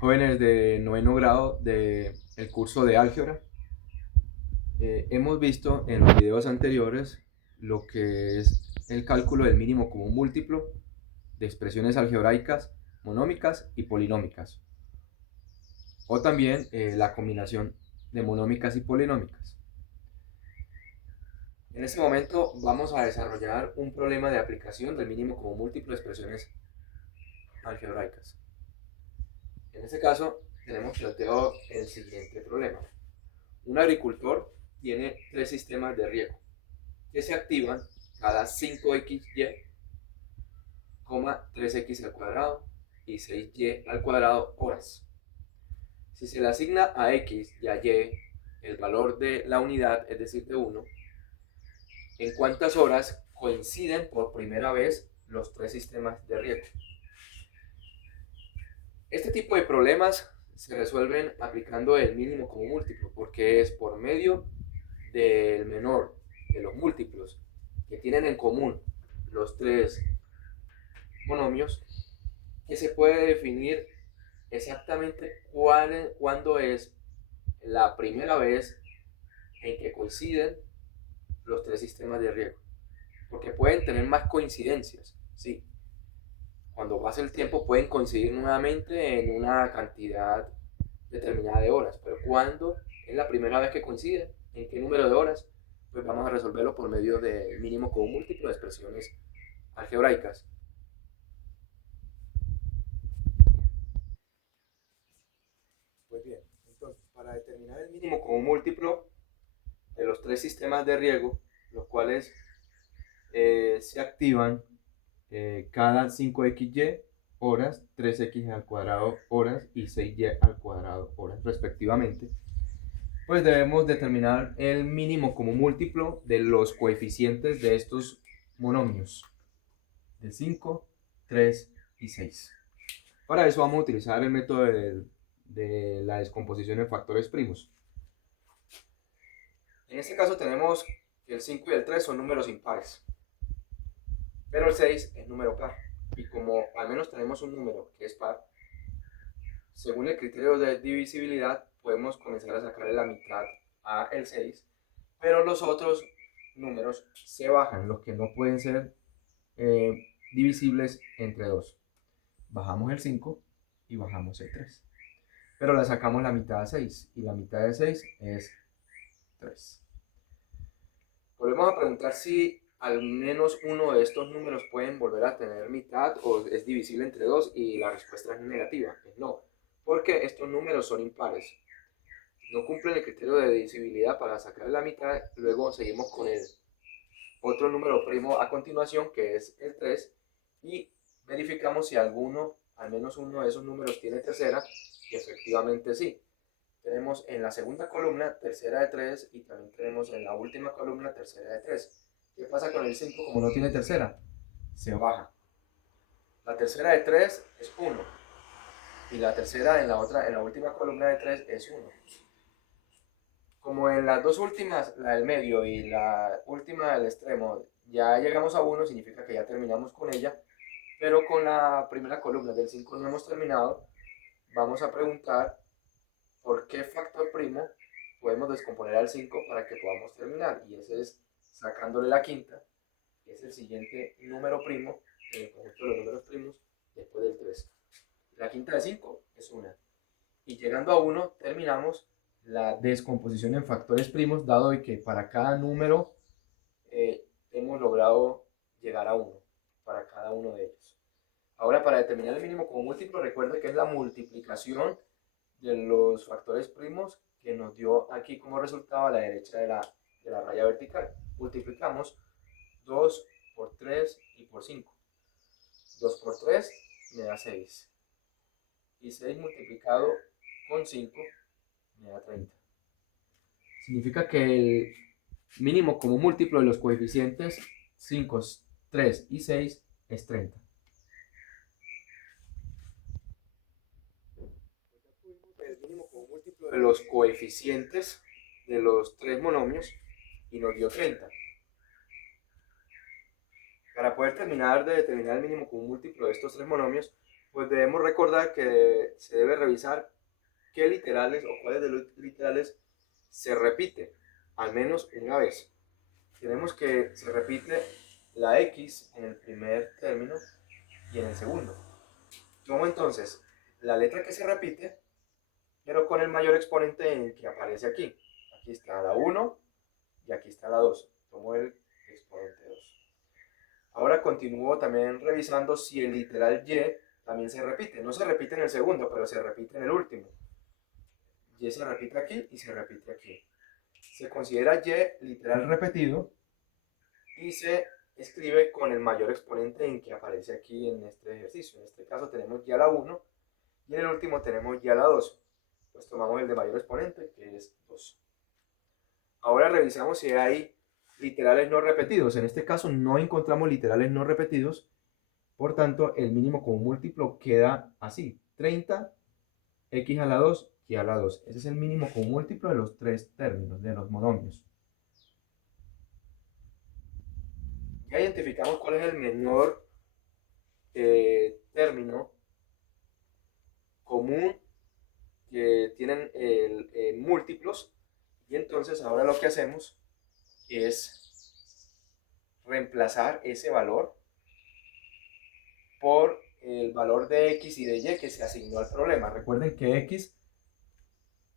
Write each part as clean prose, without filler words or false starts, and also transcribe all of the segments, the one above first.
Jóvenes de noveno grado del curso de álgebra, hemos visto en los videos anteriores lo que es el cálculo del mínimo común múltiplo de expresiones algebraicas, monómicas y polinómicas, o también la combinación de monómicas y polinómicas. En este momento vamos a desarrollar un problema de aplicación del mínimo común múltiplo de expresiones algebraicas. En este caso tenemos planteado el siguiente problema. Un agricultor tiene tres sistemas de riego que se activan cada 5xy, 3x al cuadrado y 6y al cuadrado horas. Si se le asigna a x y a y el valor de la unidad, es decir, de 1, ¿en cuántas horas coinciden por primera vez los tres sistemas de riego? Este tipo de problemas se resuelven aplicando el mínimo común múltiplo, porque es por medio del menor de los múltiplos que tienen en común los tres monomios que se puede definir exactamente cuándo es la primera vez en que coinciden los tres sistemas de riego. Porque pueden tener más coincidencias, sí. Cuando pase el tiempo pueden coincidir nuevamente en una cantidad determinada de horas, pero ¿cuándo es la primera vez que coinciden? ¿En qué número de horas? Pues vamos a resolverlo por medio del mínimo común múltiplo de expresiones algebraicas. Pues bien, entonces para determinar el mínimo común múltiplo de los tres sistemas de riego, los cuales se activan cada 5xy horas, 3x al cuadrado horas y 6y al cuadrado horas respectivamente, pues debemos determinar el mínimo común múltiplo de los coeficientes de estos monomios, de 5, 3 y 6. Para eso vamos a utilizar el método de la descomposición en factores primos. En este caso tenemos que el 5 y el 3 son números impares, pero el 6 es número par. Y como al menos tenemos un número que es par, según el criterio de divisibilidad podemos comenzar a sacarle la mitad a el 6, pero los otros números se bajan, los que no pueden ser divisibles entre 2. Bajamos el 5 y bajamos el 3. Pero le sacamos la mitad a 6 y la mitad de 6 es 3. Volvemos a preguntar si al menos uno de estos números pueden volver a tener mitad o es divisible entre 2 y la respuesta es negativa. Pues no, porque estos números son impares. No cumplen el criterio de divisibilidad para sacar la mitad. Luego seguimos con el otro número primo a continuación, que es el 3, y verificamos si alguno, al menos uno de esos números tiene tercera, y efectivamente sí. Tenemos en la segunda columna tercera de 3 y también tenemos en la última columna tercera de 3. ¿Qué pasa con el 5 como no tiene tercera? Se baja. La tercera de 3 es 1 y la tercera en la última columna de 3 es 1. Como en las dos últimas, la del medio y la última del extremo, ya llegamos a 1, significa que ya terminamos con ella, pero con la primera columna del 5 no hemos terminado. Vamos a preguntar por qué factor primo podemos descomponer al 5 para que podamos terminar, y ese es sacándole la quinta, que es el siguiente número primo en el conjunto de los números primos después del 3. La quinta de 5 es 1. Y llegando a 1 terminamos la descomposición en factores primos, dado que para cada número hemos logrado llegar a 1 para cada uno de ellos. Ahora, para determinar el mínimo común múltiplo, recuerda que es la multiplicación de los factores primos que nos dio aquí como resultado a la derecha de la raya vertical. Multiplicamos 2 por 3 y por 5. 2 por 3 me da 6. Y 6 multiplicado con 5 me da 30. Significa que el mínimo como múltiplo de los coeficientes 5, 3 y 6 es 30. El mínimo como múltiplo de los coeficientes de los tres monomios y nos dio 30. Para poder terminar de determinar el mínimo común múltiplo de estos tres monomios, Pues debemos recordar que se debe revisar qué literales o cuáles de los literales se repite al menos una vez. Tenemos que se repite la X en el primer término y en el segundo. Tomo entonces la letra que se repite, pero con el mayor exponente en el que aparece aquí. Aquí está la 1 y aquí está la 2. Tomo el exponente 2. Ahora continúo también revisando si el literal Y también se repite. No se repite en el segundo, pero se repite en el último. Y se repite aquí y se repite aquí. Se considera Y literal repetido y se escribe con el mayor exponente en que aparece aquí en este ejercicio. En este caso tenemos Y a la 1 y en el último tenemos Y a la 2. Pues tomamos el de mayor exponente, que es 2. Ahora revisamos si hay literales no repetidos. En este caso no encontramos literales no repetidos, por tanto el mínimo común múltiplo queda así: 30, x a la 2 y a la 2. Ese es el mínimo común múltiplo de los tres términos, de los monomios. Ya identificamos cuál es el menor término común que tienen múltiplos, y entonces ahora lo que hacemos es reemplazar ese valor por el valor de x y de y que se asignó al problema. Recuerden que x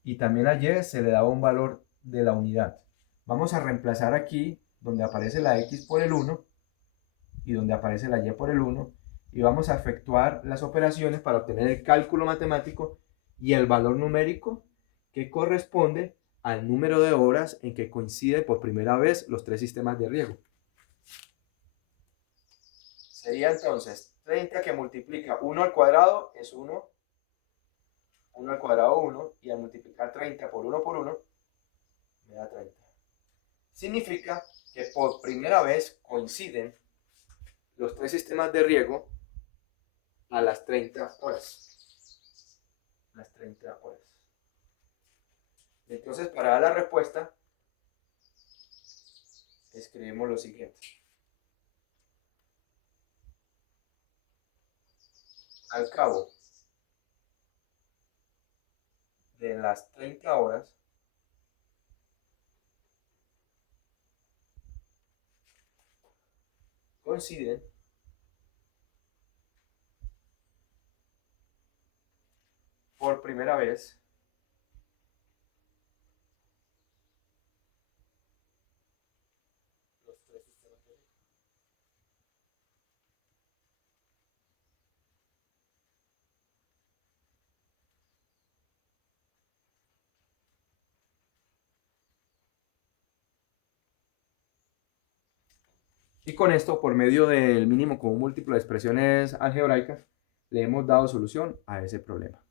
y también a y se le daba un valor de la unidad. Vamos a reemplazar aquí donde aparece la x por el 1 y donde aparece la y por el 1, y vamos a efectuar las operaciones para obtener el cálculo matemático y el valor numérico que corresponde al número de horas en que coinciden por primera vez los tres sistemas de riego. Sería entonces 30 que multiplica 1 al cuadrado es 1, 1 al cuadrado 1, y al multiplicar 30 por 1 me da 30. Significa que por primera vez coinciden los tres sistemas de riego a las 30 horas. Las 30 horas. Entonces, para dar la respuesta, escribimos lo siguiente. Al cabo de las 30 horas, coinciden por primera vez los tres sistemas de riego. Y con esto, por medio del mínimo común múltiplo de expresiones algebraicas, le hemos dado solución a ese problema.